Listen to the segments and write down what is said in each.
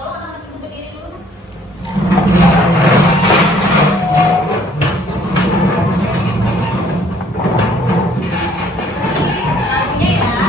tolong anak ibu berdiri dulu. Lagunya ya.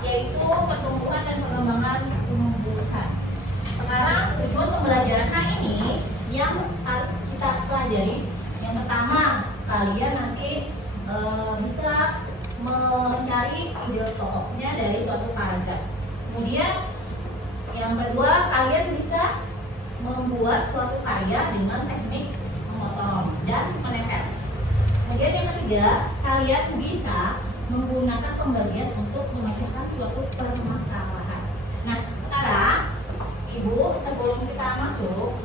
Yaitu pertumbuhan dan pengembangan tumbuhan. Sekarang tujuan pembelajaran hari ini yang harus kita pelajari, yang pertama kalian nanti bisa mencari ide pokoknya dari suatu paragraf. Kemudian yang kedua, kalian bisa membuat suatu karya dengan teknik memotong dan menempel. Kemudian yang ketiga, kalian bisa menggunakan pembagian untuk memecahkan suatu permasalahan. Nah, sekarang Ibu, sebelum kita masuk,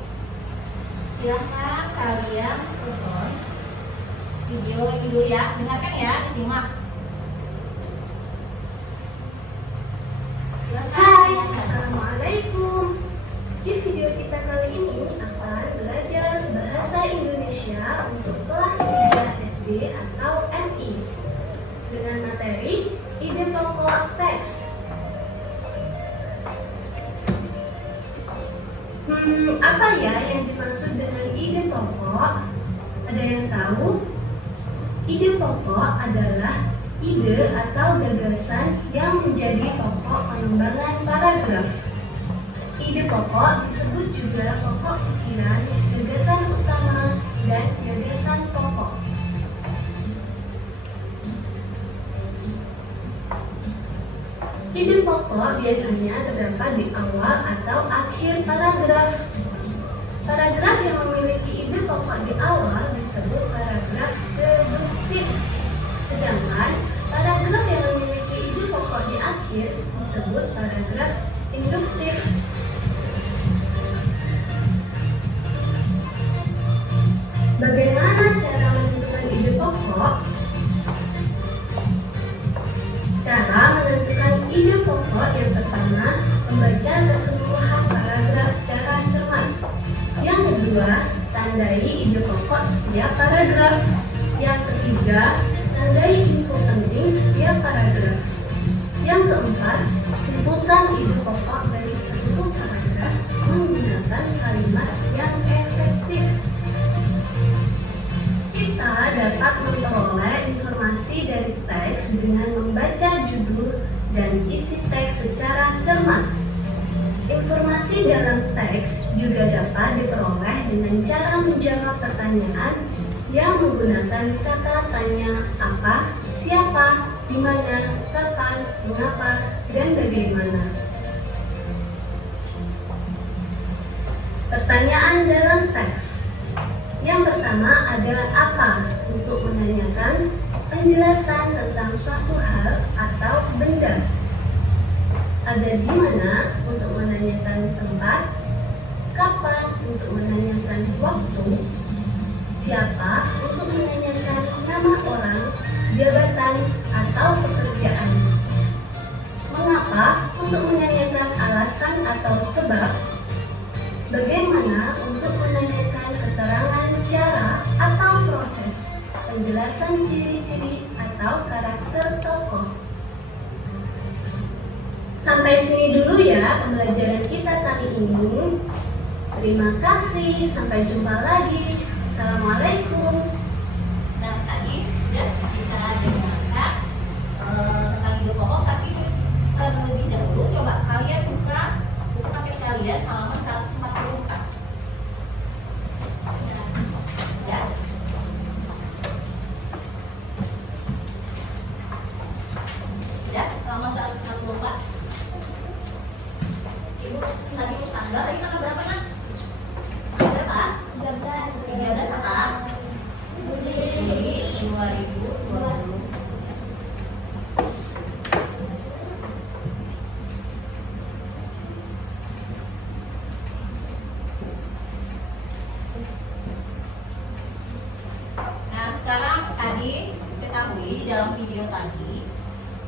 silahkan kalian tonton video ini dulu ya. Dengarkan ya, disimak. Hai, Assalamualaikum. Di video kita kali ini akan belajar bahasa Indonesia untuk kelas 3 SD atau MI dengan materi ide pokok teks. Apa ya yang dimaksud dengan ide pokok? Ada yang tahu? Ide pokok adalah ide atau gagasan yang menjadi pokok pengembangan paragraf. Ide pokok disebut juga pokok pikiran, gagasan utama, dan gagasan pokok. Ide pokok biasanya terdapat di awal atau akhir paragraf. Paragraf yang memiliki ide pokok di awal disebut paragraf deduktif. Sedangkan paragraf yang memiliki ide pokok di akhir disebut paragraf induktif. Bagaimana cara menentukan ide pokok? Cara menentukan ide pokok yang pertama, membaca keseluruhan paragraf secara cermat. Yang kedua, tandai ide pokok setiap paragraf. Yang ketiga, tandai info penting setiap paragraf. Yang keempat, simpulkan ide pokok dari seluruh paragraf menggunakan kalimat yang efektif. Kita dapat memperoleh informasi dari teks dengan membaca judul dan isi teks secara cermat. Informasi dalam teks juga dapat diperoleh dengan cara menjawab pertanyaan yang menggunakan kata tanya apa, siapa, di mana, kapan, mengapa, dan bagaimana. Pertanyaan dalam teks. Yang pertama adalah apa, untuk menanyakan penjelasan tentang suatu hal atau benda. Ada di mana, untuk menanyakan tempat. Kapan, untuk menanyakan waktu. Siapa, untuk menanyakan nama orang, jabatan, atau pekerjaan. Mengapa, untuk menanyakan alasan atau sebab. Bagaimana, untuk menanyakan keterangan cara atau proses, penjelasan ciri-ciri atau karakter pembelajaran kita kali ini. Terima kasih, sampai jumpa lagi. Assalamualaikum. Nah, tadi sudah kita dengarkan tentang ide pokok, tapi terlebih dahulu coba kalian buka buku paket kalian halaman 144. Ya. Ya, halaman 144. Ibu tadi tanggal tadi tanggal berapa, Nak? Berapa? 13 apa? Juli 2020. Nah, sekarang tadi ketahui di dalam video tadi,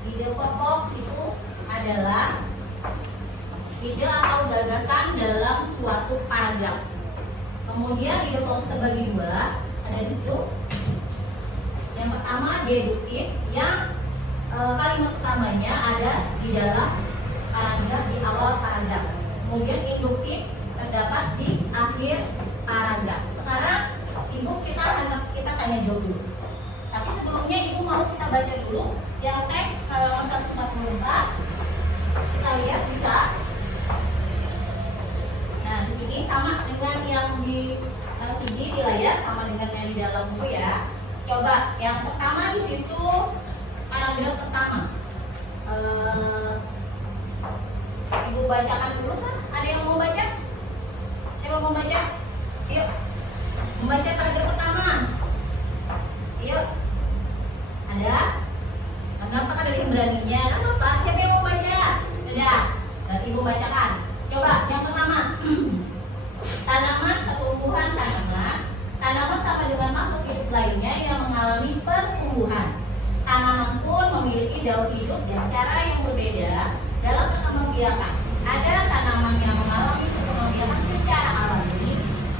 ide pokok itu adalah ide atau gagasan dalam suatu paragraf. Kemudian ide pokok terbagi dua, ada di situ. Yang pertama deduktif, yang kalimat utamanya ada di dalam paragraf, di awal paragraf. Kemudian induktif terdapat di akhir paragraf. Sekarang ibu kita tanya jawab dulu. Tapi sebelumnya ibu mau kita baca dulu yang teks halaman 144. Kita lihat bisa. Nah, di sini sama dengan yang di sini di layar, sama dengan yang di dalam buku ya. Coba yang pertama di situ paragraf pertama. Ibu bacakan dulu kan? Ada yang mau baca? Ada yang mau baca? Yuk, membaca paragraf pertama. Yuk, ada? Kenapa ada yang beraninya? Kenapa? Siapa yang mau baca? Ada. Dan ibu bacakan. Coba yang pertama. Tanaman, pertumbuhan tanaman. Tanaman sama dengan makhluk hidup lainnya yang mengalami pertumbuhan. Tanaman pun memiliki daun hidup dan cara yang berbeda dalam perkembangbiakan. Ada tanaman yang mengalami perkembangbiakan secara alami,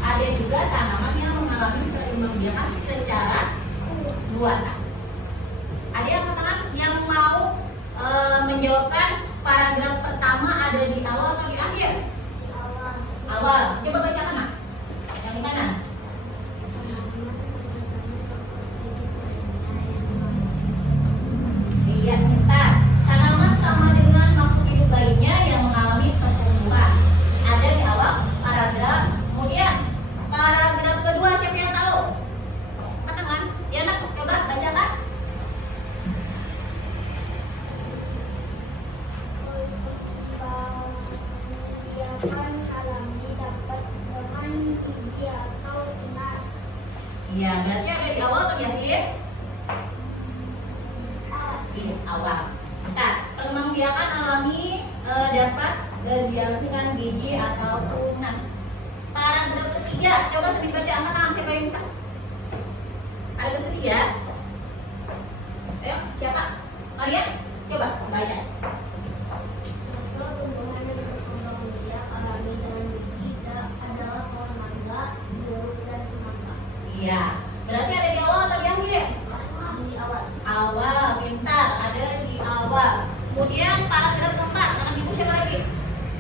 ada juga tanaman yang mengalami perkembangbiakan secara buatan. Ada yang katakan yang mau menjawabkan paragraf pertama ada di awal atau di akhir? Awal. Coba bacakan, Nak. Yang di mana? Iya, bentar. Tanaman sama dengan makhluk hidup lainnya yang mengalami pertumbuhan. Ada di awal paragraf. Kemudian paragraf kedua siapa yang tahu? Katakan. Ya, Nak, coba bacakan. Alami dapat dengan gigi atau tunas. Iya, berarti ada di awal atau di akhir? Di awal. Nah, perkembangbiakan alami dapat dilakukan biji atau tunas. Paragraf ketiga, coba sering baca angkat tangan siapa yang bisa? Paragraf ketiga. Ayo, siapa? Maria, coba baca. Tumbuhan yang berkembang biak alami dan tidak adalah pohon mangga, jeruk dan semangka. Iya, berarti ada di awal atau di akhir? Di awal. Awal, pintar, ada di awal. Kemudian paragraf keempat, anak ibu siapa lagi?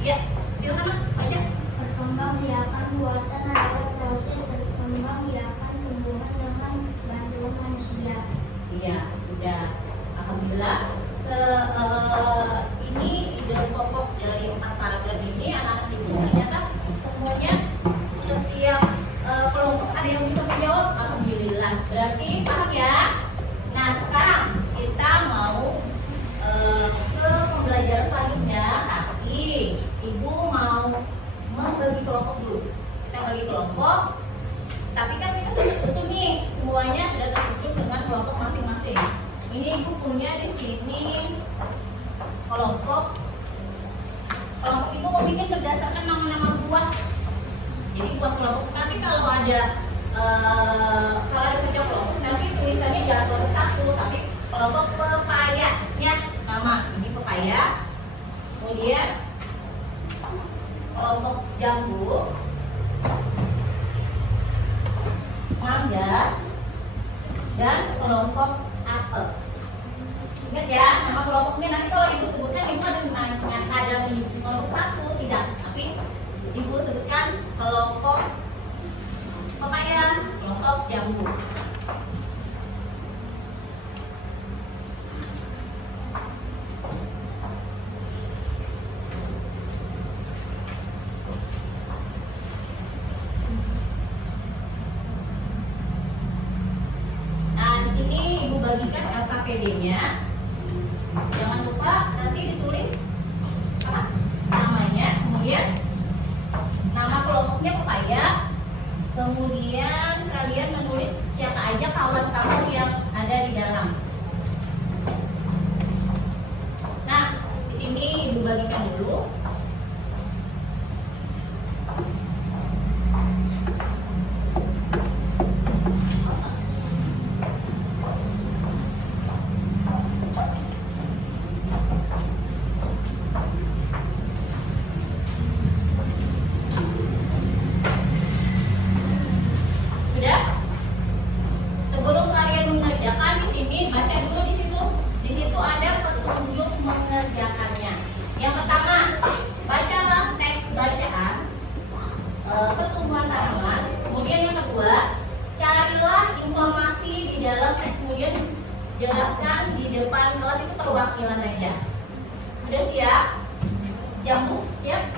Iya, silakan, Mak, baca. Perkembangbiakan buatan adalah proses perkembangbiakan tumbuhan dengan bantuan manusia. Iya, sudah. Alhamdulillah. Ini ide pokok dari 4 paragraf ini anak-anak ibu ternyata semuanya setiap kelompok ada yang bisa menjawab. Alhamdulillah. Berarti paham ya? Nah, sekarang kita mau ke pembelajaran selanjutnya, tapi ibu mau membagi kelompok dulu. Kita bagi kelompok, tapi kan kita sudah susun nih, semuanya sudah tersusun dengan kelompok masing-masing. Ini ibu punya di sini kelompok itu membuat berdasarkan nama-nama buah. Jadi buah kelompok. Nanti kalau ada pecah kelompok, nanti tulisannya jangan kelompok satu, tapi kelompok pepayanya nama. Ini pepaya. Kemudian kelompok jambu, mangga, dan kelompok apel. Ingat ya, nama kelompoknya nanti kalau ibu sebutkan ibu ada kelompok 1, Ibu sebutkan kelompok pepaya, kelompok jambu. Nah, di sini Ibu bagikan LKPD-nya. Jangan lupa nanti ditulis apa? Namanya, kemudian nama kelompoknya pepaya. Kemudian kalian menulis siapa aja kawan kamu yang ada di dalam. Nah, di sini Ibu bagikan dulu. Sudah? Sebelum kalian mengerjakan di sini, baca dulu di situ. Di situ ada petunjuk mengerjakannya. Yang pertama, bacalah teks bacaan pertumbuhan tanaman. Kemudian yang kedua, carilah informasi di dalam teks. Kemudian jelaskan di depan kelas itu perwakilan aja. Sudah siap? Jambu, siap?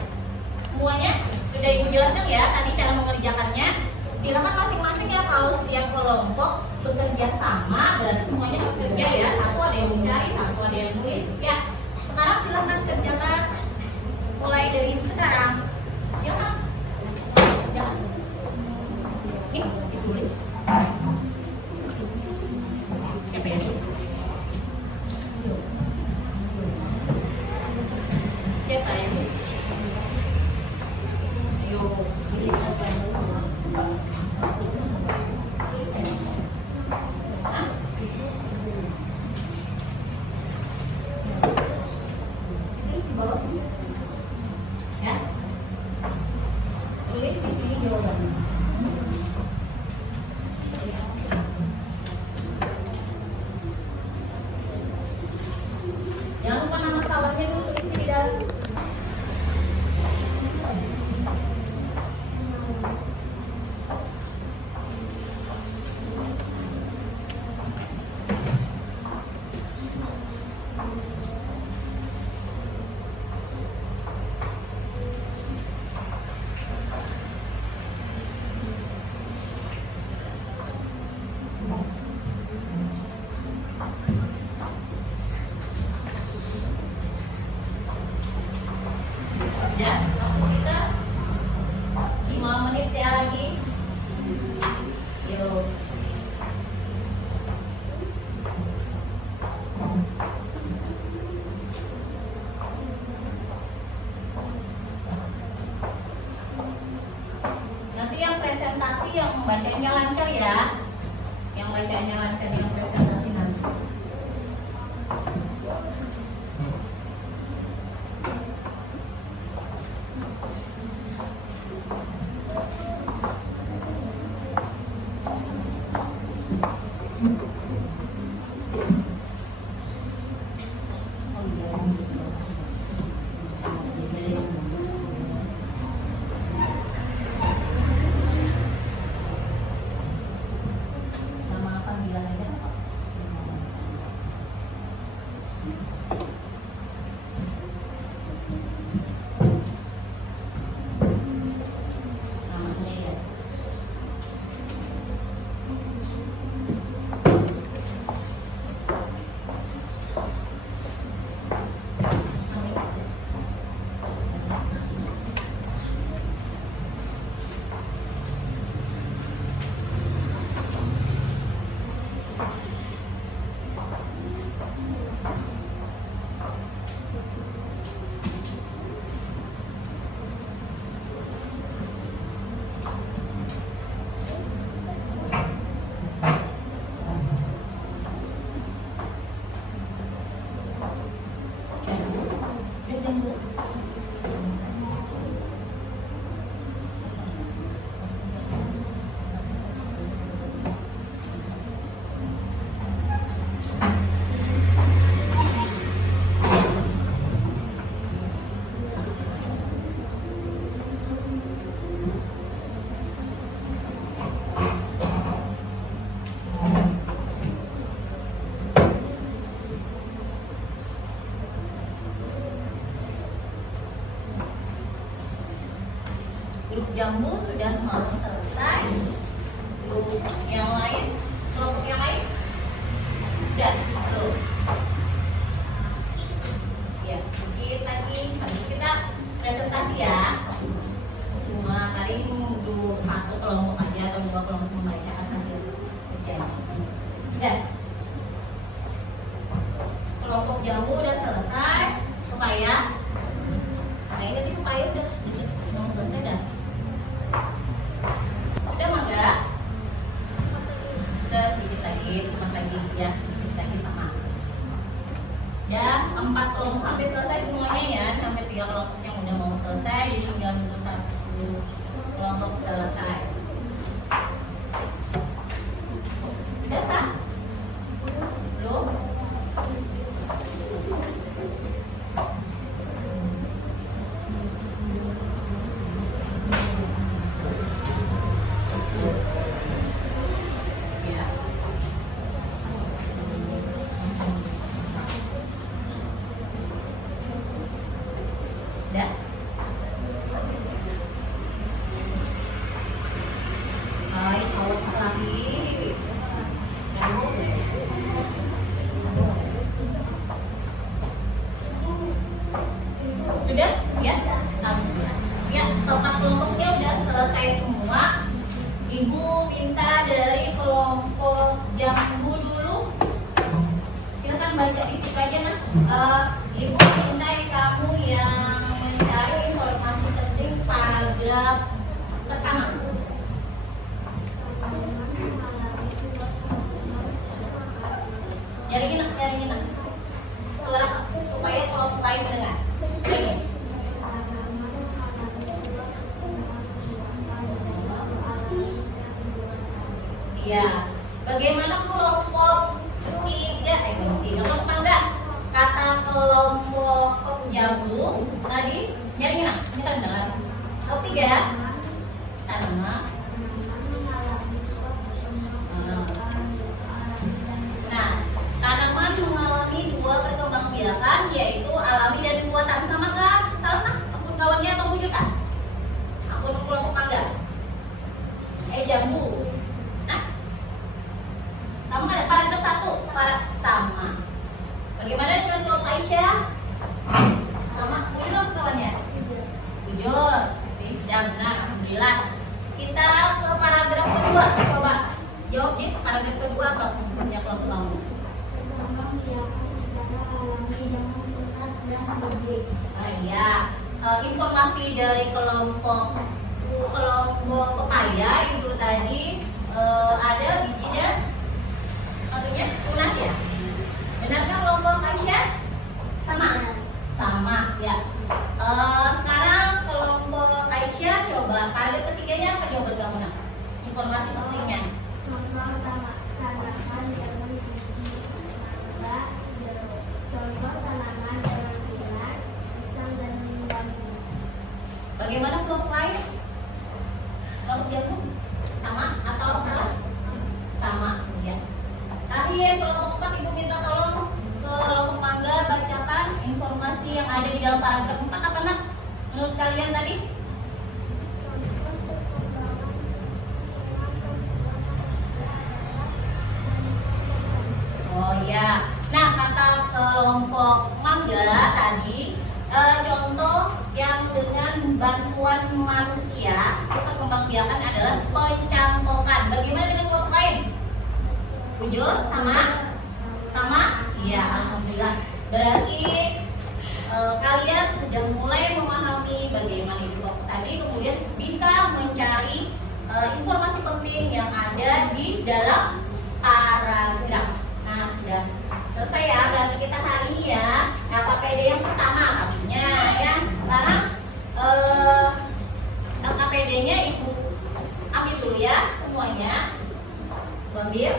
Semuanya? Sudah Ibu jelaskan ya tadi cara mengerjakannya. Silakan masing-masing ya, kalau setiap kelompok bekerja sama berarti semuanya harus kerja ya. Satu ada yang mencari, satu ada yang nulis ya. Sekarang silakan kerjakan mulai dari sekarang. Silakan. Jangan. Nih, ditulis. Siapa yang tulis? Siapa yang tulis? Ayo, tulis apa yang tulis? Ya, tulis di sini jawabannya. Jangan lupa nama kawannya dulu, tulis di dalam. Ya, waktu kita 5 menit ya lagi. Yuk. Nanti yang presentasi yang membacanya lancar ya. Yang bacanya lancar, yang presentasi nanti. Nama panggilan aja. Nama saya ya. jambu sudah mau selesai. Tuh, yang lain, kelompok yang lain udah tuh. Ya, dikit lagi. Nanti kita presentasi ya. Cuma kali ini dulu satu kelompok aja atau dua kelompok membaca hasil ujian. Udah. Kelompok jambu udah selesai. Pepaya. Kayaknya tadi pepaya udah mau selesai dah. Udah mangga. Udah sedikit lagi, cuma lagi ya sedikit lagi sama. Ya, 4 kelompok hampir selesai semuanya ya. Sampai 3 kelompok yang udah mau selesai, jadi tinggal menunggu 1 kelompok selesai. Sudah sah? Belum? Ya. Udah? Hai, sawat lagi. Sudah? Ya? Alhamdulillah. Ya, 4 kelompoknya udah selesai semua. Ibu minta dari kelompok jambu dulu. Silakan baca di situ aja, Mas. Ibu minta kamu yang mencari informasi penting paragraf pertama. Jaringin nak. Suara supaya kelompok lain mendengar. Iya. Bagaimana kelompok kelompok mangga? Kata kelompok jambu tadi jaringin nak. Ini kan dengar. Kelompok 3. Tanaman. Nah, tanaman mengalami 2 perkembangbiakan, yaitu alami dan buatan. Sama kah? Salah kah? Akun kawannya atau wujud kah? Akun kelompok mangga. Jambu. Nah, sama ada paragraf 1. Sama. Bagaimana dengan kelompok Aisyah? Sama. Wujud apa kawannya? Wujud. Sudah benar. Alhamdulillah. Kita ke paragraf kedua. Coba jawab nih paragraf kedua apa punya kelompok kamu? Iya. Informasi dari kelompok pepaya itu tadi ada biji dan maksudnya tunas ya. Benarkah kelompok Aisyah? Sama ya. Sekarang kelompok Aisyah coba paragraf ketiganya apa jawaban kamu nak? Informasi pentingnya. Bagaimana kelompok lain? Kelompok jambu? Sama atau salah? Sama ya. Terakhir kelompok 4 ibu minta tolong ke kelompok mangga bacakan informasi yang ada di dalam paragraf 4 apa nak? Menurut kalian tadi? Oh ya. Nah, kata kelompok mangga tadi contoh yang dengan bantuan manusia perkembangbiakan adalah pencampokan. Bagaimana dengan kelompok lain? Wujud? Sama? Iya, alhamdulillah. Berarti kalian sudah mulai memahami bagaimana itu kelompok tadi, kemudian bisa mencari informasi penting yang ada di dalam paragraf. Nah, sudah selesai ya. Berarti kita hari ini ya LKPD yang pertama kalinya ya. Sekarang LKPD-nya ibu ambil dulu ya semuanya. Ambil.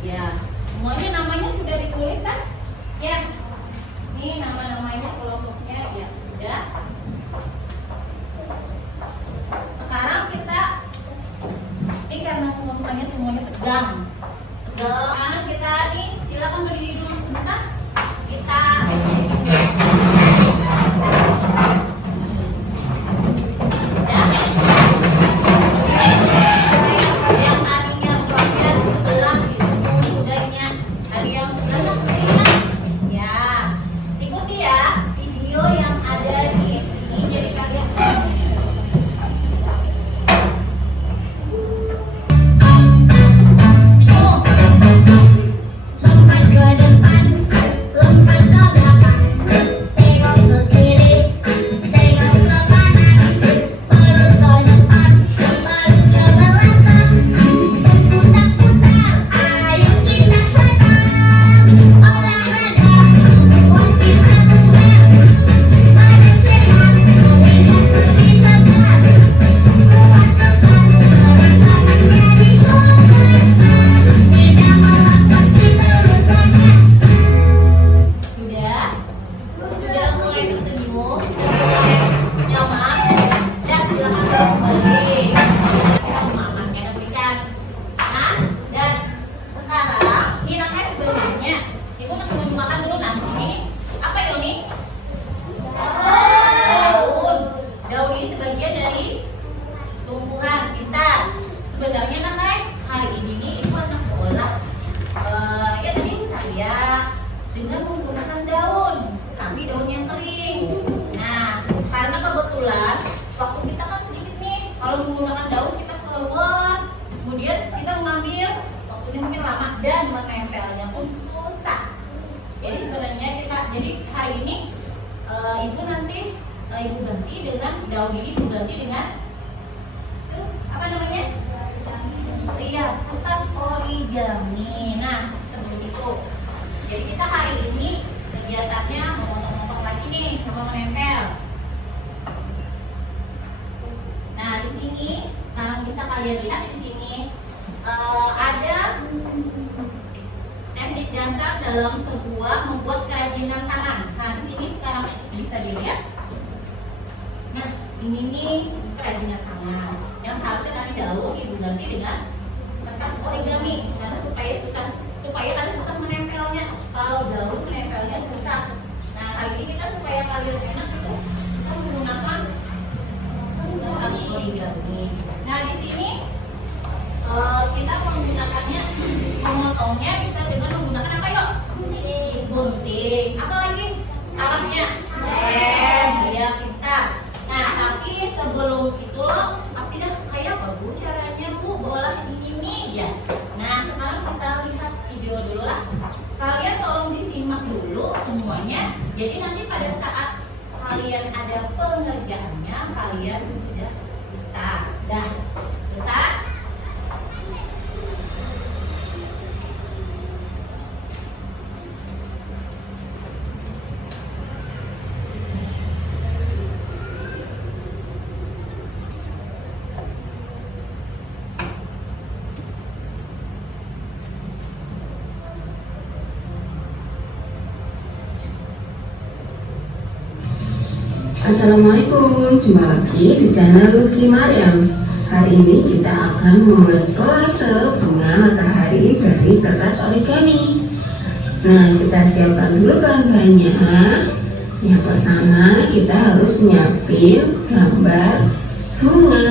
Ya, semuanya namanya sudah ditulis kan? Ya. Jadi hari ini ibu nanti ibu ganti dengan daun ini ibu ganti dengan apa namanya? Iya, kertas origami. Nah, seperti itu. Jadi kita hari ini kegiatannya memotong-motong lagi nih, sama menempel. Nah, di sini sekarang bisa kalian lihat di sini ada teknik dasar dalam sebuah membuat kerajinan tangan. Nah, di sini sekarang bisa dilihat. Nah, ini nih kerajinan tangan yang seharusnya tadi daun ibu ganti dengan kertas origami karena supaya kalian susah menempelnya. Kalau daun menempelnya susah. Nah, hari ini kita supaya kalian enak itu kita menggunakan kertas origami. Nah, di sini kita menggunakannya, memotongnya bisa dengan menggunakan apa yuk? Gunting. Apa lagi? Alatnya? Lem, ya kita. Nah, tapi sebelum itu loh, pasti dah kayak apa bu caranya bu bola ini ya. Nah, sekarang kita lihat video dulu lah. Kalian tolong disimak dulu semuanya. Jadi nanti pada saat kalian ada pengerjaannya, kalian sudah bisa. Dah, kita. Assalamualaikum, jumpa lagi di channel Lucky Mariam. Hari ini kita akan membuat kolase bunga matahari dari kertas origami. Nah, kita siapkan dulu bahan-bahannya. Yang pertama, kita harus nyiapin gambar bunga.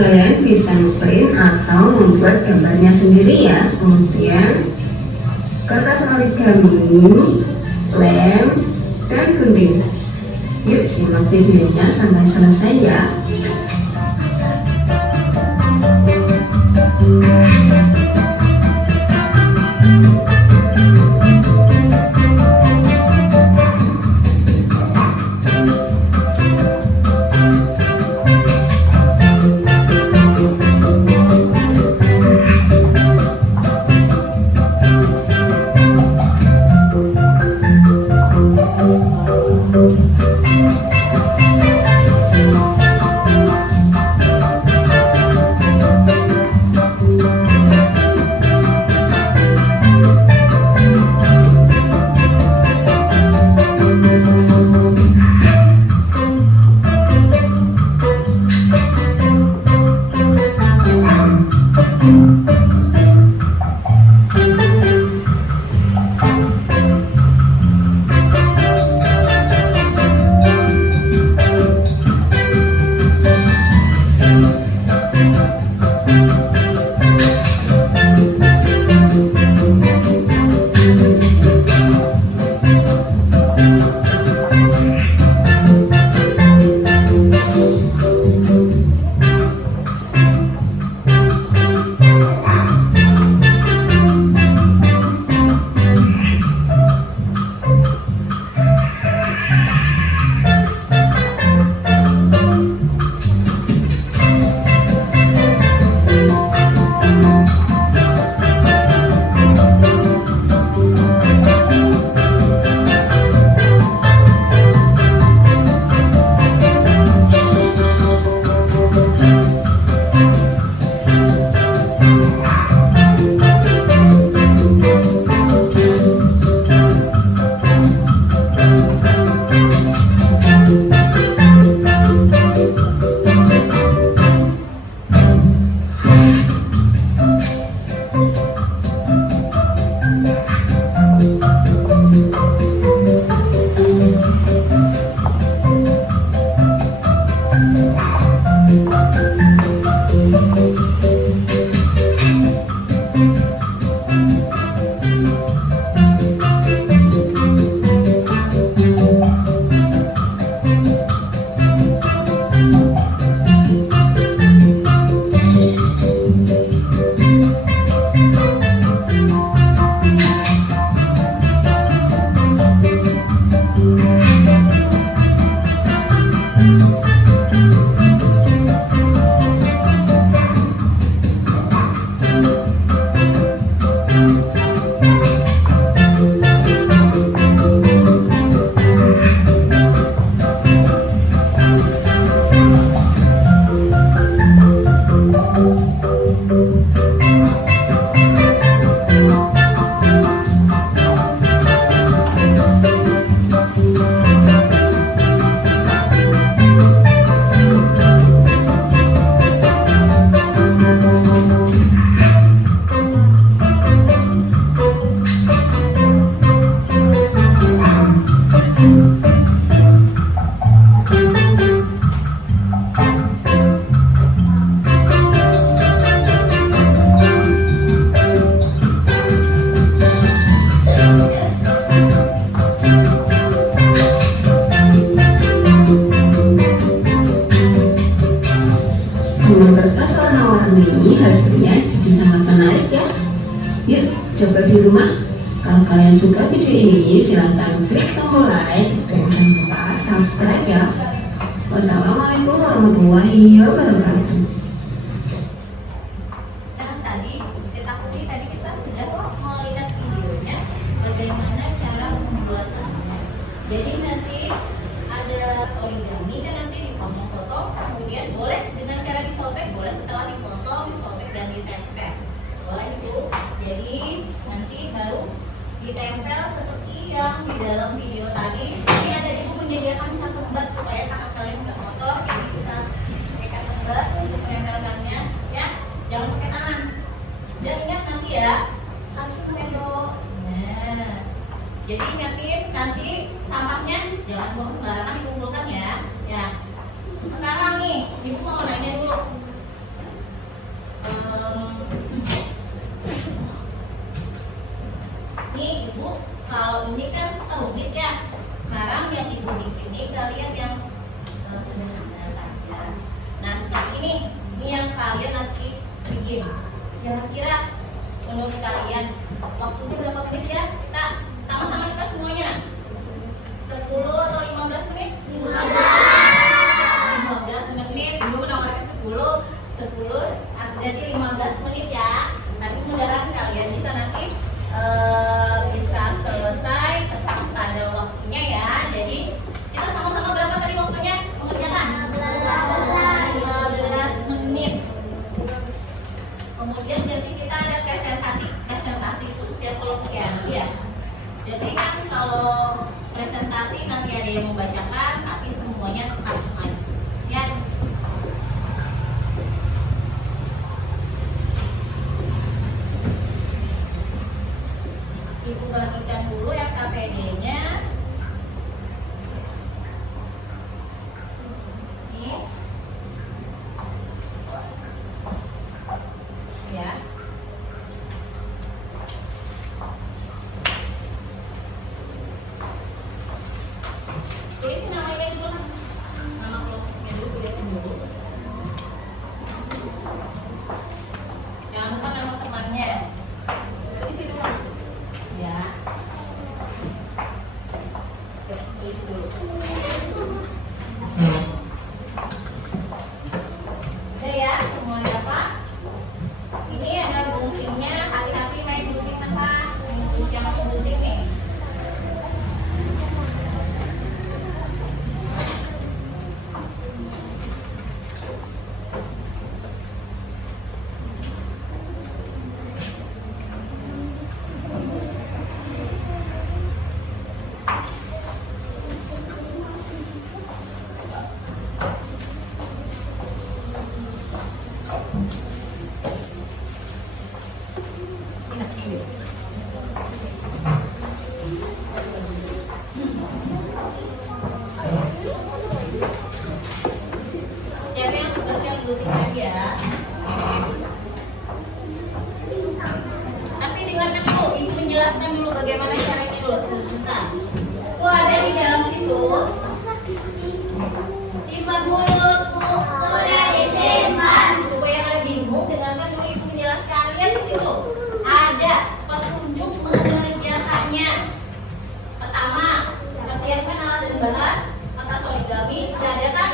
Kalian bisa print atau membuat gambarnya sendiri ya. Kemudian kertas origami, lem, dan gunting. Yuk simak videonya sampai selesai ya. Dengan kertas warna-warni hasilnya jadi sangat menarik ya. Yuk coba di rumah. Kalau kalian suka video ini silahkan klik tombol like dan jangan lupa subscribe ya. Wassalamualaikum warahmatullahi wabarakatuh. Nah, tadi kita sudah melihat videonya bagaimana cara membuat. Jadi nanti ada origami dan nanti dipotong-potong, kemudian boleh dengan cara disobek, boleh setelah dipotong, disobek dan ditempel. Boleh itu. Jadi nanti baru ditempel seperti yang di dalam video tadi. Ini ada ibu menyediakan satu lembar supaya kakak kalian nggak kotor, jadi bisa pakai lembar untuk menempelkannya ya. Jangan pakai tangan. Dan ingat nanti ya, harus mendok. Nah, jadi ingatin nanti sampahnya jangan buang sembarangan, dikumpulkan ya. Ya. Sekarang nih, ibu mau nanya dulu. Nih ibu, kalau ini kan rumit ya. Sekarang yang ibu bikin ini kalian yang sederhana saja. Nah seperti ini yang kalian nanti bikin. Kira-kira menurut kalian waktunya berapa menit ya? Kita sama-sama kita semuanya. 10 atau 15 menit? 15 menit. Ibu menawarkan 10 jadi 15 menit ya. Tapi mudah-mudahan kalian bisa nanti bisa selesai tepat pada waktunya ya. Jadi kita sama-sama berapa tadi waktunya mengerjakan? 15 menit. Kemudian nanti kita ada presentasi itu setiap kelompok ya. Jadi kan kalau presentasi nanti ada yang membacakan tapi semuanya tetap maju ya. Ibu bagikan dulu yang KPD-nya. Ini. Ya. Tulisin namanya dulu. Nama kelompoknya dulu, tulisin dulu. Jangan lupa nama temannya. Tulisin dulu. Ya. Tulis dulu. Udah ya, semuanya apa? Ini ada guntingnya, hati-hati main gunting tempat. Gunting yang gunting nih. Siapa yang tugasnya gunting lagi ya? Tapi dengarkan dulu, ibu menjelaskan dulu bagaimana caranya dulu. Susah. Ada di dalam situ. Simpan dulu, Bu. Sudah disimpan. Supaya kalian bingung, dengarkan dulu ibu menjelaskan. Lihat di situ. Ada petunjuk mengerjakannya. Pertama, persiapkan alat dan bahan. Kertas origami sudah ada kan?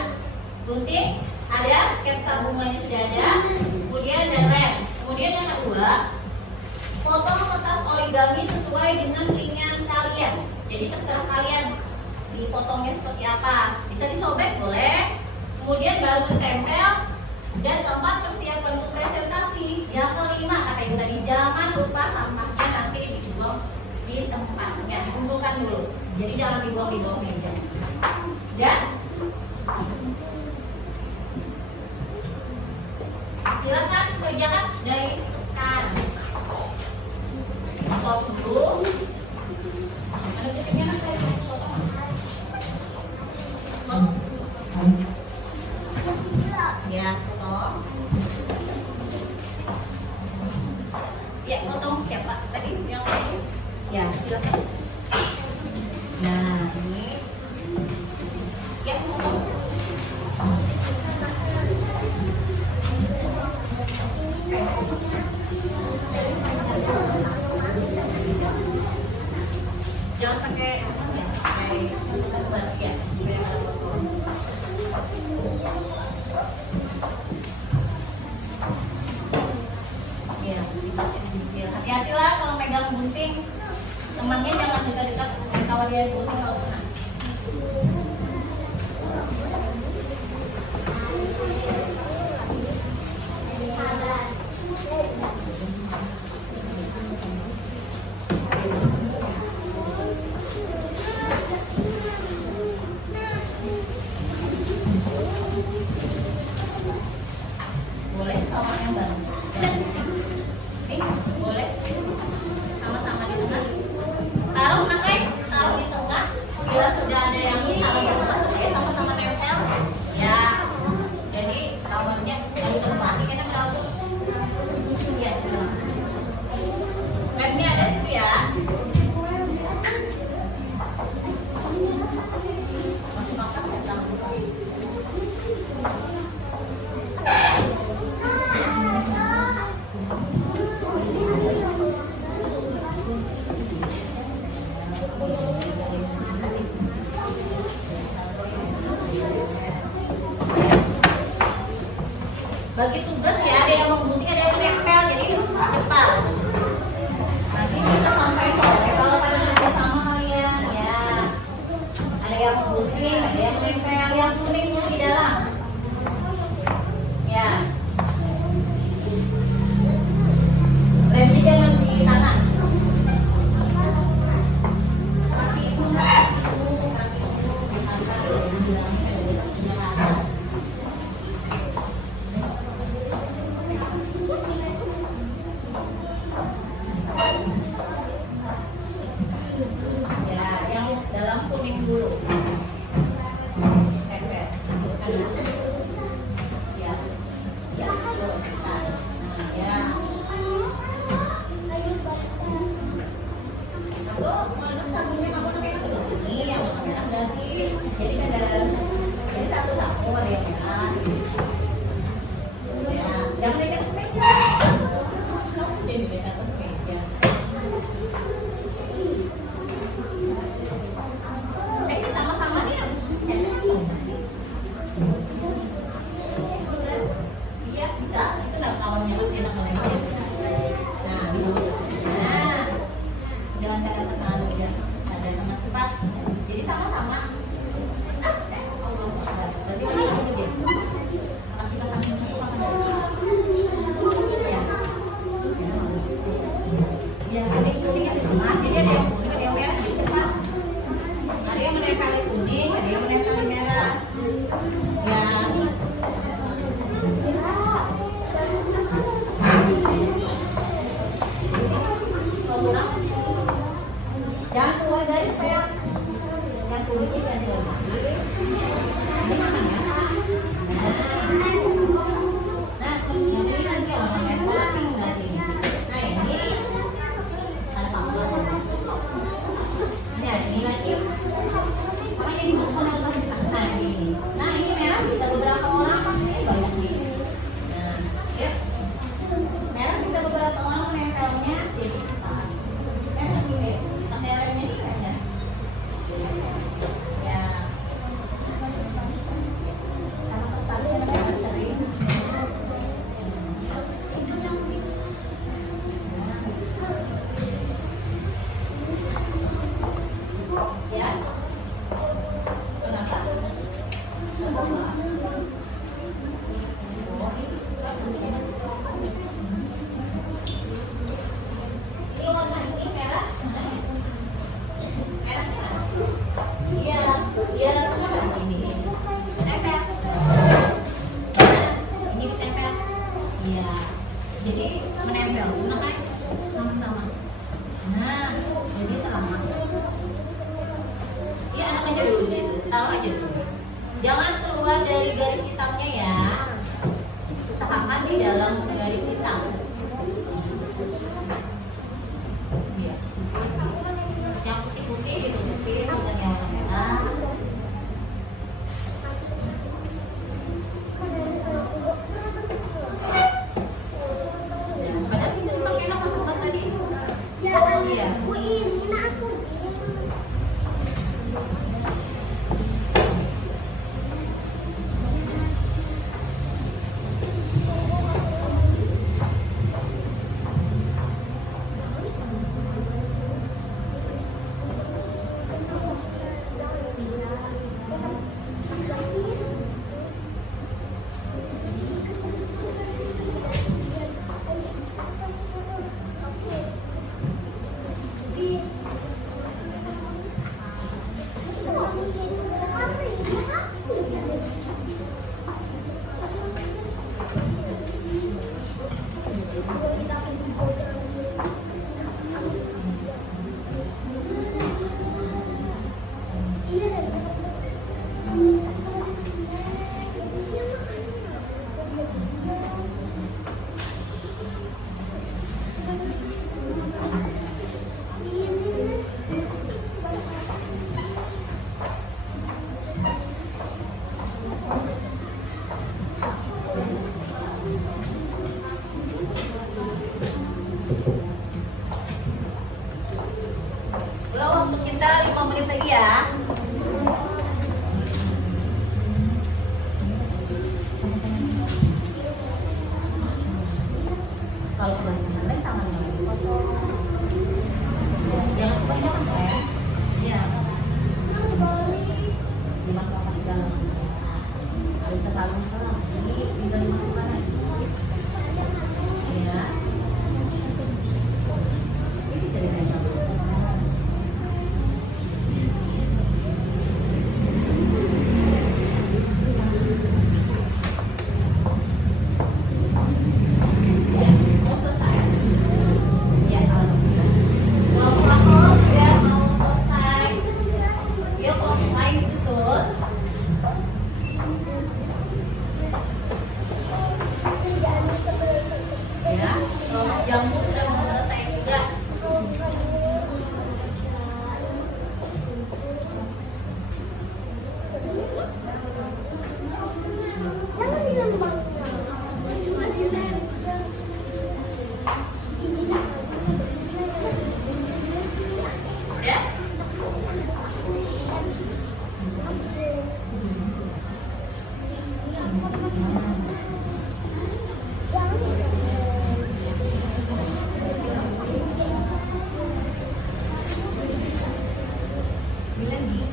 Gunting ada, sketsa bunganya sudah ada. Kemudian ada lem. Kemudian yang kedua, potong kertas origami sesuai dengan keinginan kalian. Jadi terserah kalian dipotongnya seperti apa. Bisa disobek boleh. Kemudian baru tempel. Dan keempat, persiapkan untuk presentasi. Yang kelima, kata ibu tadi, jangan lupa sampahnya nanti dibuang di tempatnya, dikumpulkan dulu. Jadi jangan dibuang di bawah meja. Dan silakan kerjakan dari sekarang. Stop dulu. Ada titiknya kan saya potong. Nah, ini ya. Jangan pakai batik ya. Ya, hati-hatilah kalau megang gunting. Temannya jangan dekat-dekat kalau dia gunting kalau kena. Boleh sama yang baru. Boleh. Sama-sama di tengah. Taruh pakai, taruh di tengah. Bila sudah ada yang taruh di tengah, supaya sama-sama nempel. Ya. Jadi kamarnya yang terbagi kita taruh. Ya. Webnya ada situ ya. Masih makan ya, bagi tugas ya, ada yang menggunting, ada yang nempel, jadi cepat. Nanti kita sampai sore kalau kalian kerja sama kalian ya. Ada yang menggunting, ada yang nempel, yang kuning itu di dalam. Ya. Lemnya jangan di kanan. Ya, yang dalam kuning dulu. Tempel. Kanan. Ya. Ya, tuh, tempel. Nah, ya. Aku mau sabunnya kamu pakai ke sebelah sini, yang warna merah berarti. Jadi ada satu sabun yang merah. Ya, jangan dekat meja. Jadi dekat meja. Sama-sama nih. Iya bisa. Itu nggak kawannya masih enak namanya. Nah, nah, jangan cara tekan ya. Ada teman pas. Jadi sama-sama. Berarti ini deh. Makan kita sama-sama makan. Ya. Ya, kuning di tengah. Jadi ada yang kuning, ada yang merah, jadi cepat. Ada yang menempel kuning, ada yang menempel merah. Ya. Jangan keluar dari sel. Yang kulitnya jangan keluar lagi. Ini makan merah. Nah, yang ini nanti yang makan merah tinggal ini. Nah, ini ada apa? Ini ada ini lagi. Makanya ini bisa lepas di tengah. Nah, ini. Nah, ini merah bisa beberapa orang kan ini banyak nih. Nah, ya. Merah bisa beberapa orang nempelnya jadi cepat. Segini. Pakai remnya ini aja. Ya. Sama kertasnya saya sering. Ya. Kenapa? Ini warna ini merah. Merahnya. Iya, iya kan ini. Tempel. Ini tempel. Iya. Jadi menempel, guna kan? Sama-sama. Nah, jadi selamat. Iya, anak aja dulu situ. Taruh aja dulu. Jangan keluar dari garis hitamnya ya. Usahakan di dalam garis hitam. Iya. Yang putih-putih ditutupin dengan Jangan dilempar. Cuma dilempar. Ya? Bilang itu.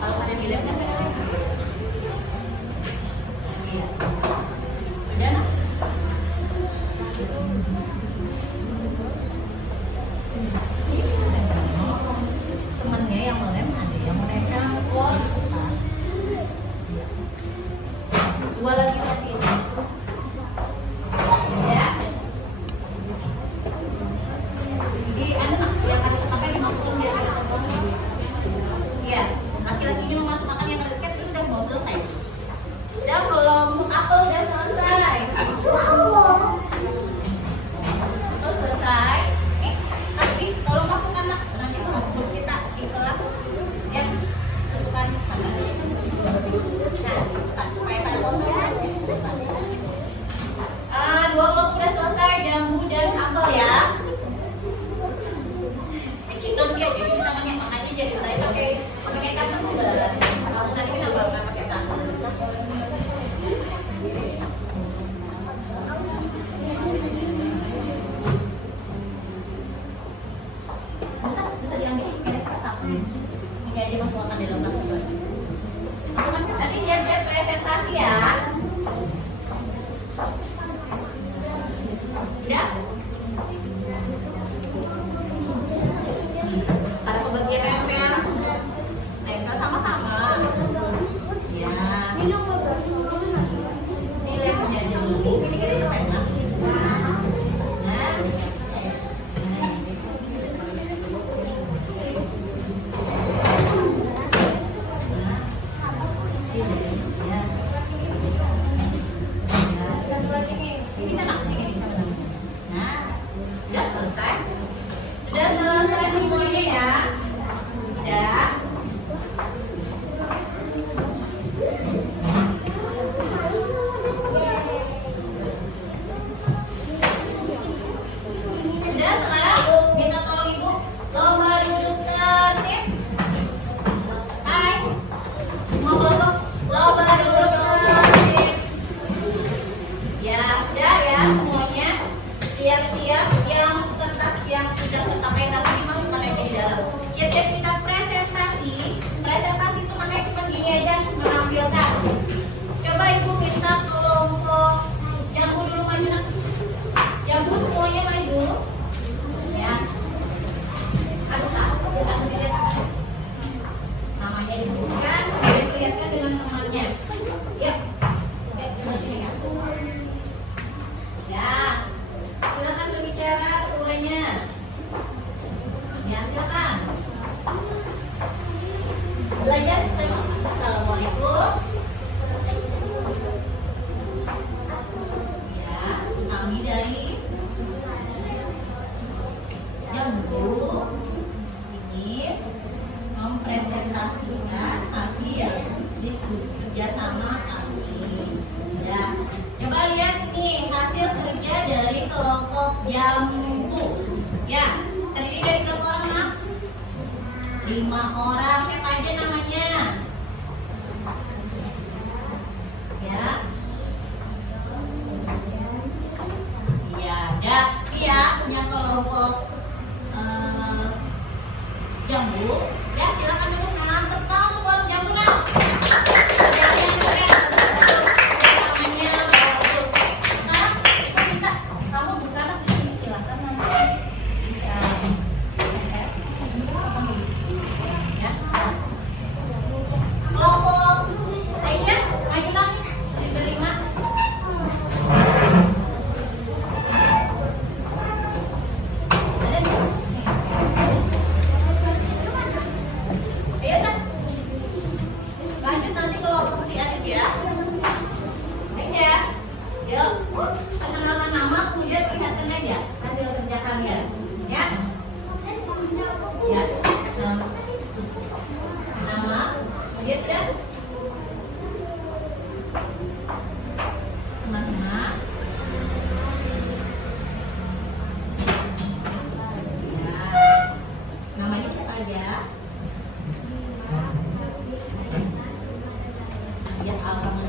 Kalau pada bilang kan iya. Sudah nak? Temennya yang melem ada yang mereka dua lagi tadi ya. Jadi anak yang ada sampai dimasukin biar ada kontrolnya. Iya, laki-laki ini memasukkan yang ada dekat itu udah mau selesai. Dan belum apel udah selesai. Apel selesai. Tapi tolong masukkan nak nanti kalau kita di kelas ya masukkan mana? Nah, masukkan supaya pada foto ya. Dua kelompok udah selesai, jambu dan apel ya. Cindong dia jadi kita pakai makanya jadi saya pakai tangan sebelah. Kamu tadi kenapa nggak pakai tangan? Bisa diambil kira-kira satu. Ini aja masukkan di dalam tas. Masukkan nanti siap-siap presentasi ya. Sudah? Ada pembagian tempel. Tempel sama-sama. Ya. Ini lemnya dulu. Ini kan itu lem. Nah. Satu lagi nih. Ini sana. Ini sana. Nah. Sudah selesai. Sudah selesai semuanya ya. Sudah. Sudah, sekarang minta tolong ibu lomba duduk tertib. Hai. Semua kelompok lomba duduk tertib. Ya, sudah ya semuanya. Siap-siap yang kertas yang tidak terpakai nanti masukkan aja di dalam. Siap-siap kita presentasi. Presentasi itu makanya cuma gini aja menampilkan. Coba ibu minta kelompok jambu dulu maju nak. Jambu semuanya maju. Ya. Aduh, aku lihat. Namanya disebutkan, dilihatkan dengan temannya. Yuk. Oke, sebelah sini ya. Ya. Silakan berbicara ketuanya. Ya, silakan. Belajar terus. Assalamualaikum. Ya, kami dari Jambu ingin mempresentasikan hasil diskusi kerjasama kami. Ya, coba lihat nih hasil kerja dari kelompok Jambu. Ya, terdiri dari berapa orang nak? 5 orang. Siapa aja namanya? Ya. Iya, ada ya punya kelompok Jambu. Ya, silakan duduk nak. Tepuk buat Jambu nak. Kerjanya keren. Namanya bagus. Sekarang kita minta kamu buka nak di sini, silakan nanti bisa. Ya,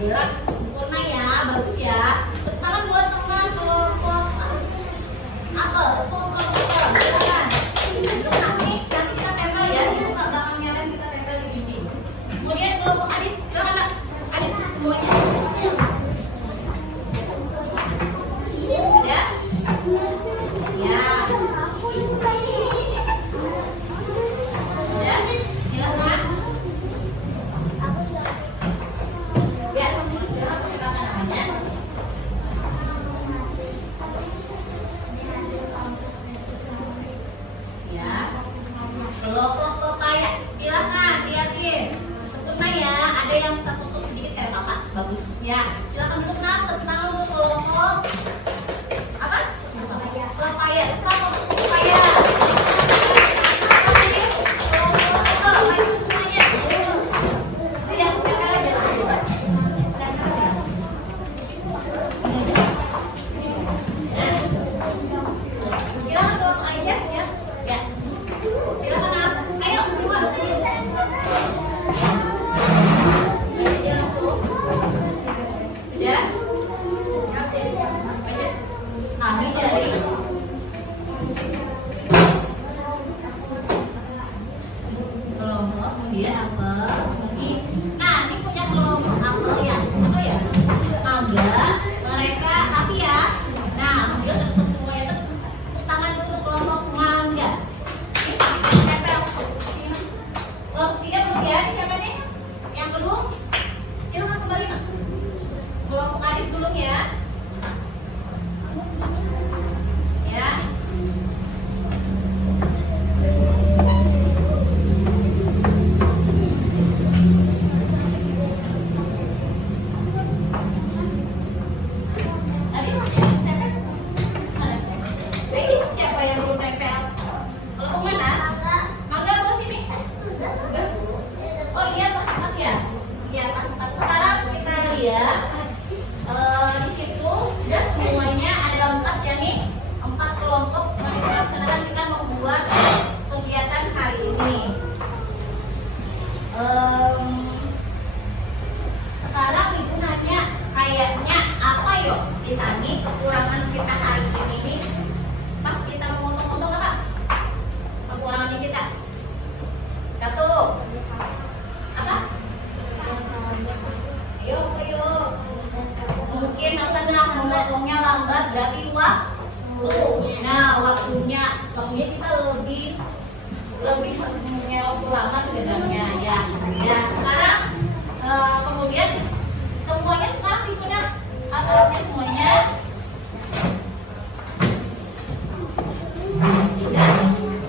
Alhamdulillah sempurna ya, bagus ya. Tepuk tangan buat teman kelompok apel, kelompok apel, silakan. Terus nanti kita tempel ya, ibu nggak bakal nyalain, kita tempel di dinding. Kemudian kelompok Adit, silakan Nak. Adit semuanya. Sudah? Ya. Sudah? Silakan. Ya, silakan namanya. Ya. Kelompok pepaya, silakan lihatin. Sempurna ya, ada yang tertutup sedikit kayak apa? Bagus ya. Silakan duduk Nak, tepuk tangan untuk kelompok apa? Pepaya, kelompok pepaya. Kelompok maju semuanya. Lihat tempel aja. Silakan kelompok Aisyah ya. Ya. Silakan Nak. Ayo berdua. Ayo langsung. Sudah? Baca. Kami dari kelompok dia apel. Nah, ini punya kelompok apel ya. Apa ya? Mangga. Mereka tapi ya. Nah, dia tetap semuanya tepuk tangan dulu kelompok mangga. Tempel. Kelompok 3 belum ya? Ini siapa nih? Yang belum? Silakan kembali Nak. Kelompok Adit belum ya? Ya. Adit, tempel. Mana? Ini siapa yang belum tempel? Kelompok mana? Mangga bawa sini. Oh iya, Pak Sempat ya? Iya, Pak Sempat. Sekarang kita lihat di situ sudah semuanya ada 4 ya nih, 4 kelompok masih melaksanakan kita membuat kegiatan hari ini. Sekarang ibu nanya, kayaknya apa yuk kita nih kekurangan kita hari ini nih? Pas kita memotong-motong apa? Kekurangan kita. Satu. Apa? Ayo. Mungkin karena memotongnya lambat berarti waktu. Nah, waktunya kita lebih harus punya waktu lama sebenarnya ya. Ya, sekarang kemudian semuanya sekarang sih punya alatnya semuanya. Sudah.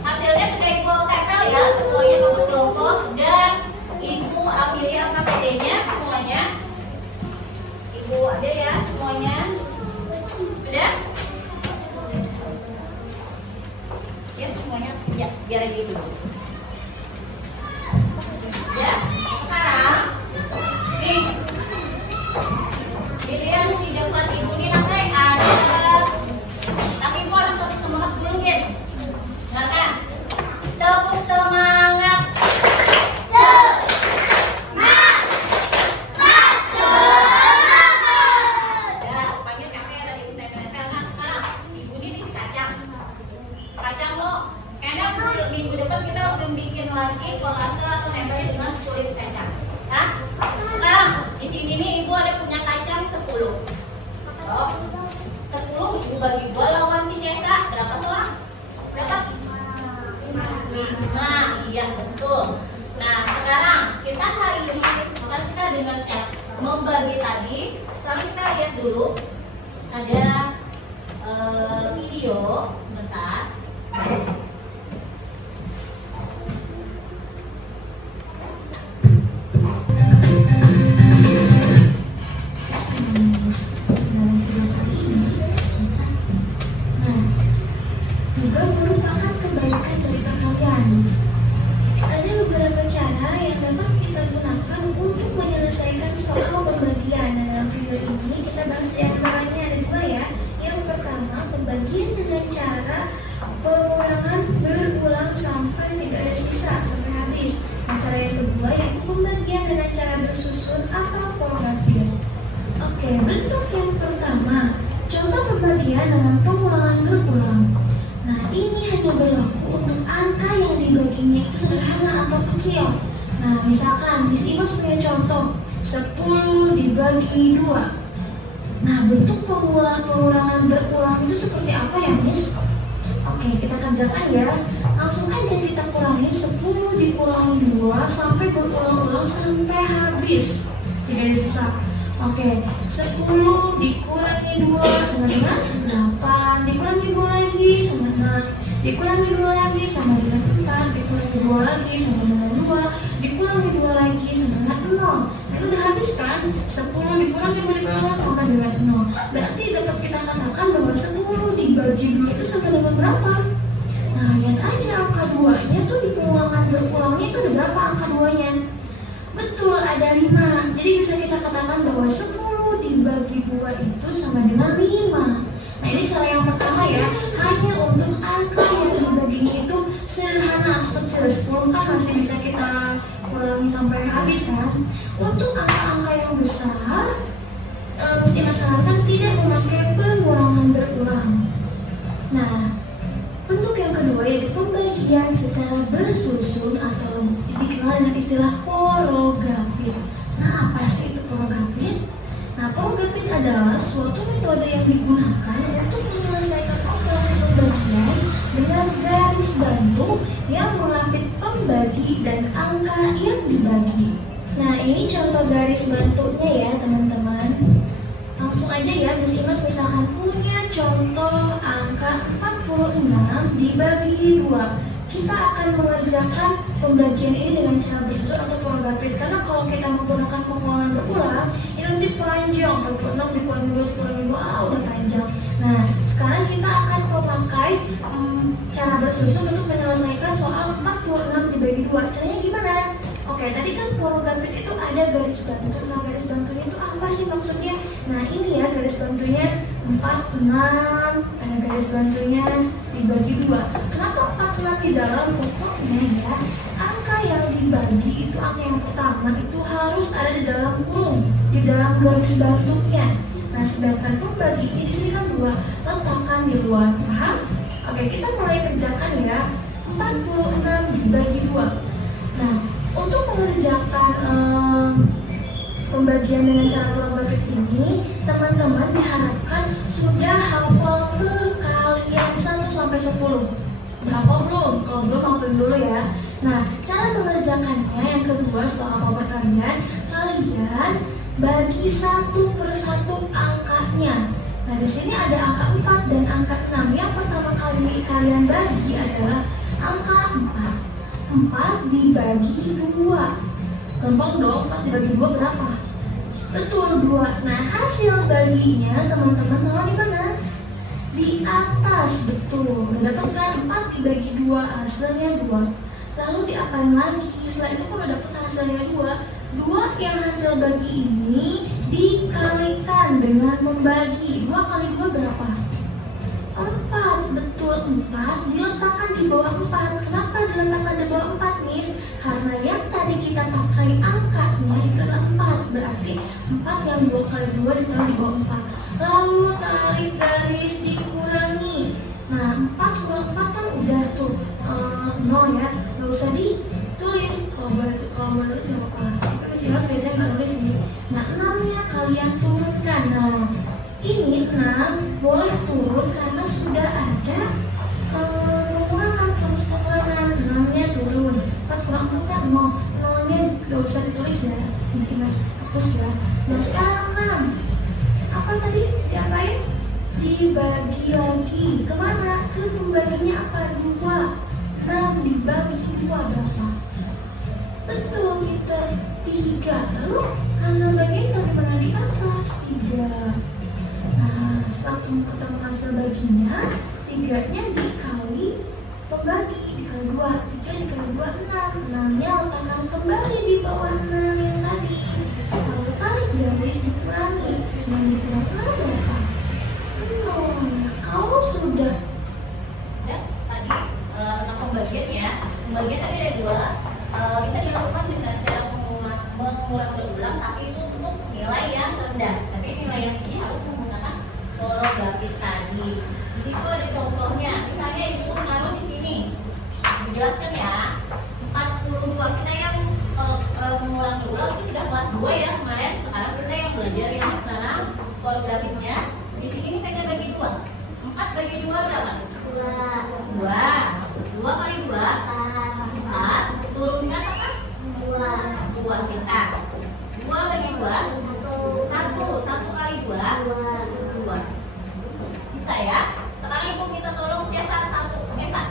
Hasilnya sudah ibu tempel ya, semuanya kelompok dan ibu ambil yang KPD-nya semuanya. Ibu ada ya semuanya. Sudah? Ya semuanya. Ya, biar gitu. Ya, sekarang nih pilihan di depan ibu nih nanti ada. Tapi ibu harus tetap semangat dulu ya. Silakan. Tepuk semangat. Minggu depan kita udah bikin lagi kolase atau nempelnya dengan kulit kacang. Nah, sekarang di sini nih ibu ada punya kacang 10. Oh, 10 ibu bagi 2 lawan si Cesa berapa soal? Berapa? 5. Iya betul. Nah sekarang kita hari ini kita dengan membagi tadi. Sekarang kita lihat dulu ada video sebentar. Juga merupakan kebaikan dari kalian. Ada beberapa cara yang dapat kita gunakan untuk menyelesaikan soal pembagian. Dan dalam video ini kita bahas di antaranya ada 2 ya. Yang pertama, pembagian dengan cara pengulangan berulang sampai tidak ada sisa sampai habis. Dan cara yang kedua yaitu pembagian dengan cara bersusun atau format video. Oke, bentuk yang pertama, contoh pembagian dengan pengulangan berulang. Nah, ini hanya berlaku untuk angka yang dibaginya itu sederhana atau kecil. Nah, misalkan Miss Imas punya contoh 10 dibagi 2. Nah, bentuk pengulangan berulang itu seperti apa ya, Miss? Oke, kita kerjakan ya. Langsung aja kita kurangi 10 dikurangi 2 sampai berulang-ulang sampai habis. Tidak ada sisa. Oke, 10 dikurangi 2 sama dengan 8. Dikurangi 2 lagi sama 6. Dikurangi 2 lagi sama dengan 4. Dikurangi 2 lagi sama dengan 2. Dikurangi 2 lagi sama dengan 0. Nah, udah habis kan? 10 dikurangi 2 dikurangi 0 sampai dengan 0. Berarti dapat kita katakan bahwa 10 dibagi 2 itu sama dengan berapa? Nah, lihat aja angka 2-nya tuh di pengulangan berulangnya itu ada berapa angka 2-nya? Betul, ada 5. Jadi bisa kita katakan bahwa 10 dibagi 2 itu sama dengan 5. Nah, ini cara yang pertama ya. Hanya untuk angka yang dibaginya itu sederhana atau kecil. 10 kan masih bisa kita kurangi sampai habis kan. Untuk angka-angka yang besar, mesti masyarakat tidak memakai pengurangan berulang. Nah, bentuk yang kedua yaitu pembagian secara bersusun atau dikenal dengan istilah porogapit. Nah, apa sih itu porogapit? Nah, porogapit adalah suatu metode yang digunakan untuk menyelesaikan operasi pembagian dengan garis bantu yang mengapit pembagi dan angka yang dibagi. Nah, ini contoh garis bantunya ya, teman-teman. Langsung aja ya, Miss Imas misalkan punya contoh angka 46 dibagi 2. Kita akan mengerjakan pembagian ini dengan cara bersusun atau porogapit. Karena kalau kita menggunakan pengulangan berulang, ini nanti panjang. 46 dikurangi 2 dikurangi 2, udah panjang. Nah, sekarang kita akan memakai cara bersusun untuk menyelesaikan soal 46 dibagi 2. Caranya gimana? Oke, tadi kan porogapit itu ada garis bantu. Nah, garis bantunya itu apa sih maksudnya? Nah, ini ya garis bantunya 46, ada garis bantunya dibagi 2. Kenapa 46 di dalam? Pokoknya ya, angka yang dibagi itu angka yang pertama itu harus ada di dalam kurung, di dalam garis bantunya. Nah, sedangkan pembaginya di sini kan 2, letakkan di luar. Paham? Oke, kita mulai kerjakan ya. 46 dibagi 2. Nah, untuk mengerjakan pembagian dengan cara porogapit ini, teman-teman diharapkan sudah hafal perkalian 1 sampai 10. Udah hafal belum? Kalau belum, hafalin dulu ya. Nah, cara mengerjakannya yang kedua setelah hafal perkalian, kalian bagi 1 per 1 angkanya. Nah, di sini ada angka 4 dan angka 6. Yang pertama kali kalian bagi adalah angka 4. 4 dibagi 2. Gampang dong, 4 dibagi 2 berapa? Betul, 2. Nah, hasil baginya teman-teman taruh di mana? Di atas, betul. Udah dapet kan? 4 dibagi 2, hasilnya 2. Lalu diapain lagi? Setelah itu kalau dapet hasilnya 2, 2 yang hasil bagi ini dikalikan dengan membagi. 2 kali 2 berapa? 4, betul, 4 diletakkan di bawah 4. Kenapa diletakkan di bawah 4, Miss? Karena yang tadi kita pakai angkanya itu adalah 4. Berarti 4 yang 2 kali 2 ditaruh di bawah 4. Lalu tarik garis dikurangi. Nah, 4 kurang 4 kan udah tuh 0 ya. Gak usah ditulis. Kalau boleh nulis gak apa-apa. Tapi Miss Imas biasanya gak nulis nih. Nah, 6-nya kalian turunkan. Nah, ini 6 boleh turun karena sudah ada pengurangan, proses pengurangan. 6-nya turun, 4 kurang 4 kan 0. 0-nya gak usah ditulis ya, jadi Mas hapus ya. Nah, sekarang 6 apa tadi diapain? Dibagi lagi. Kemana? Ke pembaginya apa? 2. 6 dibagi 2 berapa? Betul, kita 3. Lalu hasil bagian taruh di mana? Di atas 3. Nah, setelah ketemu hasil baginya, 3-nya dikali pembagi, dikali 2. 3 dikali 2, 6. 6-nya letakkan kembali di bawah 6 yang tadi. Lalu tarik garis dikurangi. Yang dikurangi berapa? 0. Nah, kalau sudah Ya, tadi tentang pembagian ya. Pembagian tadi ada 2. Bisa dilakukan dengan cara mengulang berulang, tapi itu untuk nilai yang rendah. Tapi nilai belajar yang sekarang kaligrafiknya. Di sini misalnya bagi 2. 4 bagi 2 berapa? 2 kali 2 4. Turunkan apa? 2 kita. 2 bagi 2 1 kali 2 2. Bisa ya? Sekarang ibu minta tolong cetak 1. Cetak.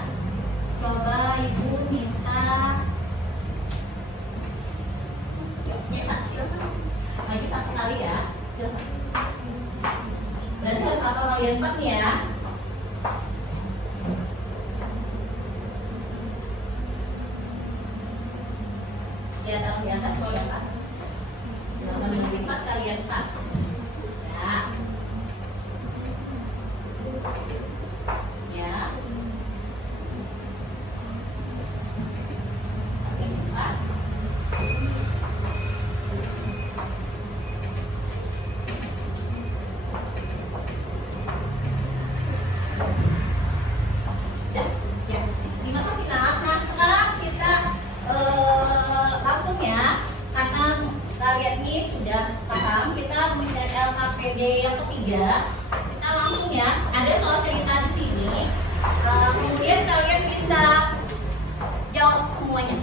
Coba ibu minta. Yuk, cetak silakan. Lagi 1 kali ya. Silakan. Berarti harus hafal kalian 4 nih ya. Ya, taruh di atas kalau ya Pak. 8 bagi 4 kalian 4. Ya. Ya. Bagi 4. Ya. Terima kasih Nak. Nah, sekarang kita langsung ya, karena kalian ini sudah paham, kita mencari LKPD yang ketiga. Kita langsung ya, ada soal cerita di sini. Kemudian kalian bisa jawab semuanya.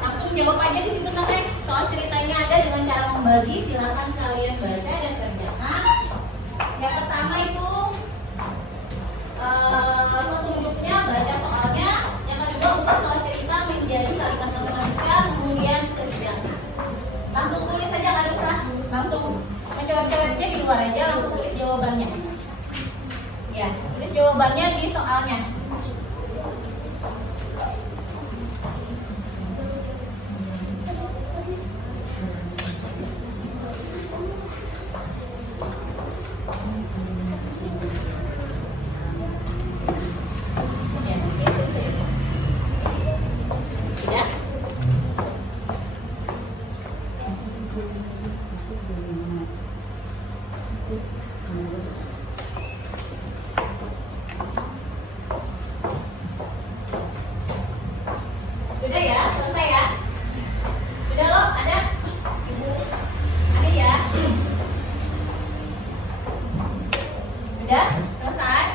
Langsung jawab aja di situ nanti. Soal ceritanya ada dengan cara membagi. Silakan kalian baca dan kerjakan. Yang pertama itu petunjuknya, baca soalnya. Yang kedua ubah soal cerita menjadi kalimat matematika, kemudian kerjakan. Langsung tulis saja, nggak usah langsung mencoret-coretnya di luar aja, langsung tulis jawabannya. Ya, tulis jawabannya di soalnya. Ya. Sudah ya, selesai ya. Sudah loh, ada ibu, ada ya. Sudah selesai.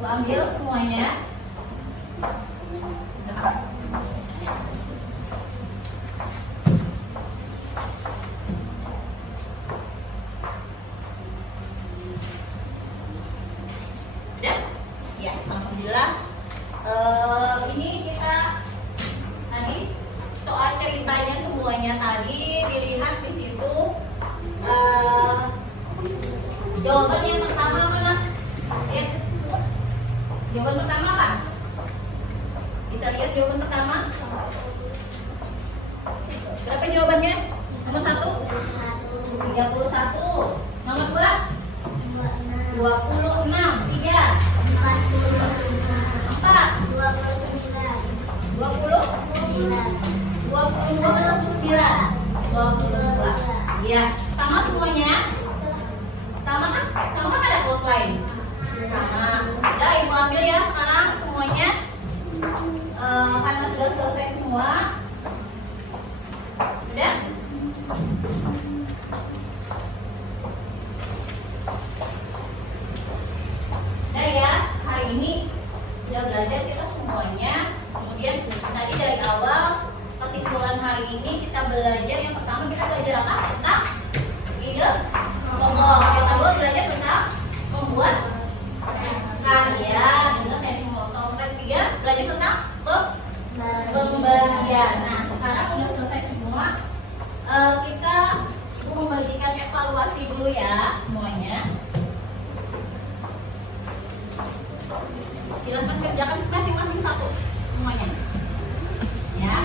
Lu ambil semuanya. Udah? Ya, alhamdulillah. Ini kita tadi soal ceritanya semuanya tadi dilihat di situ. Jawaban yang pertama mana? Ya. Jawaban pertama apa? Bisa lihat jawaban pertama? Berapa jawabannya? Nomor 1? 31. Nomor 2? 26. 3? 4? 20? 22 atau 9? 22. Iya, sama semuanya? Sama kan? Sama kan ada quote lain? Sama. Udah, ibu ambil ya sekarang semuanya. Karena sudah selesai semua. Sudah? Udah ya, hari ini sudah belajar kita semuanya. Kemudian tadi dari awal kesimpulan hari ini kita belajar, yang pertama kita belajar apa? Tentang ide kelompok. Yang kedua belajar tentang membuat karya dengan teknik memotong. Yang ketiga belajar tentang pembagian. Nah, sekarang udah selesai semua. Kita membagikan evaluasi dulu ya semuanya. Silakan kerjakan masing-masing satu semuanya. Ya.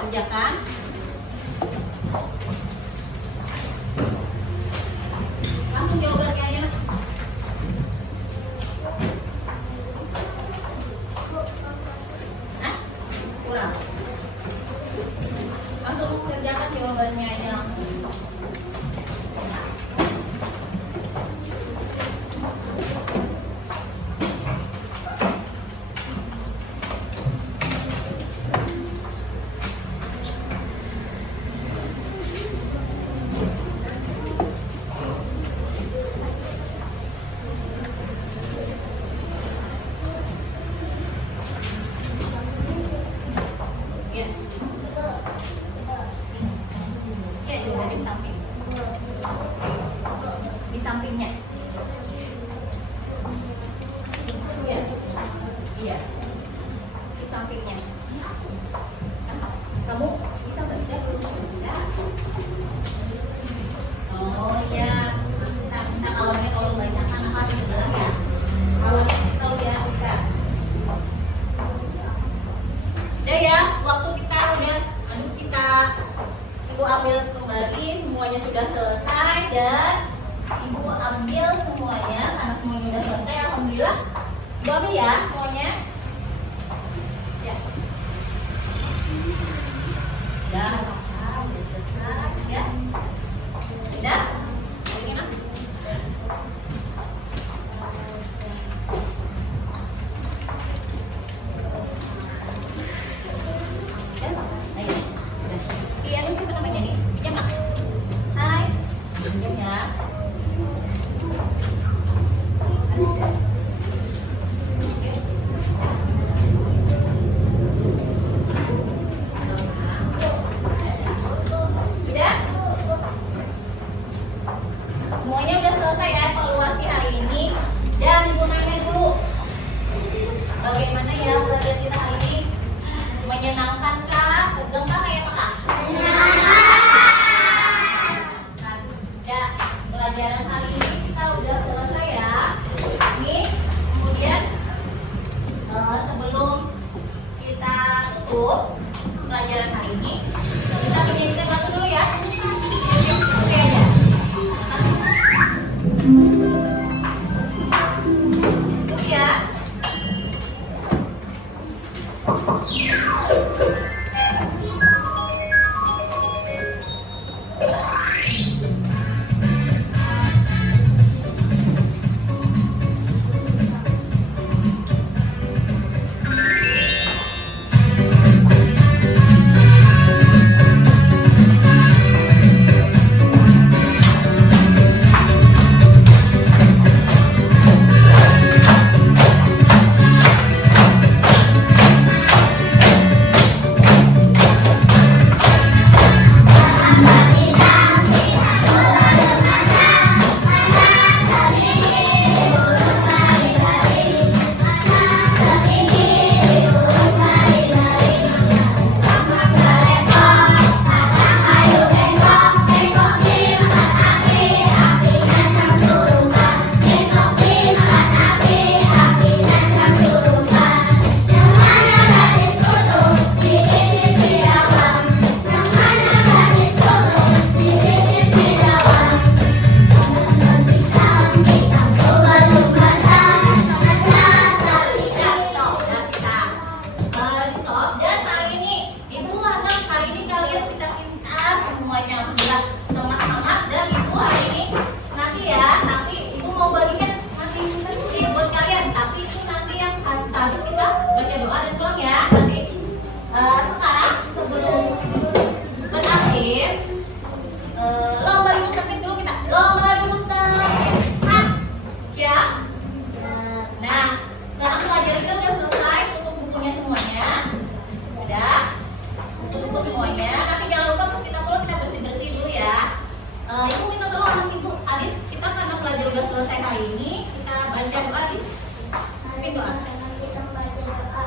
Kerjakan. Langsung jawabannya aja. Hah? Kurang. Langsung kerjakan jawabannya aja langsung. semuanya sudah selesai dan Ibu ambil semuanya karena semuanya sudah selesai. Alhamdulillah. Ibu ambil ya semuanya. Ya. Udah selesai ya. Udah. Ini nak. Siapa namanya nih? Pinjam nggak? Hai, pinjam ya. Sudah? Semuanya udah selesai ya evaluasi hari ini. Dan Ibu nanya dulu, bagaimana ya pelajaran kita hari ini? Menyenangkan kah? Tegang kah? Kayak apa kak? Ya, pelajaran hari ini kita udah selesai ya. Ini kemudian sebelum kita tutup pelajaran hari ini, kita menyanyikan lagu dulu ya. Oke aja. Tunggu ya. Kita baca doa.